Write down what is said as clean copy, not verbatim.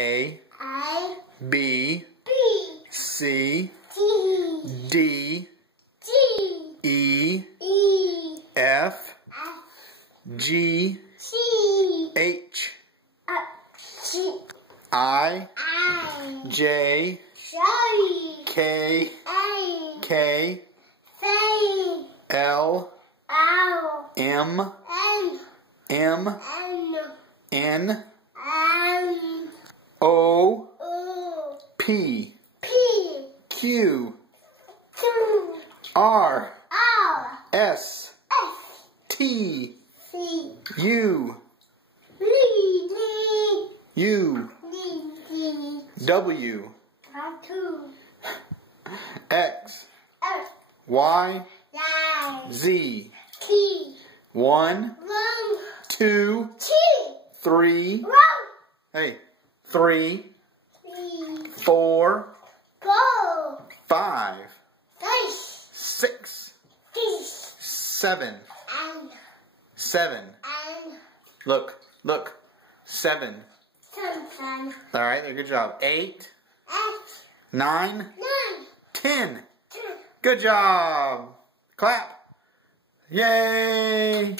A, B, C, D, E, F, G, H, I, J, K, L, M, N, O, P, Q, R, S, T, U, W, X, Y, Z. 1, 2, 3. Hey, 3, 4, 5, 6, 7. 7. Look. 7. All right, good job. 8, 9, 10. Good job. Clap. Yay.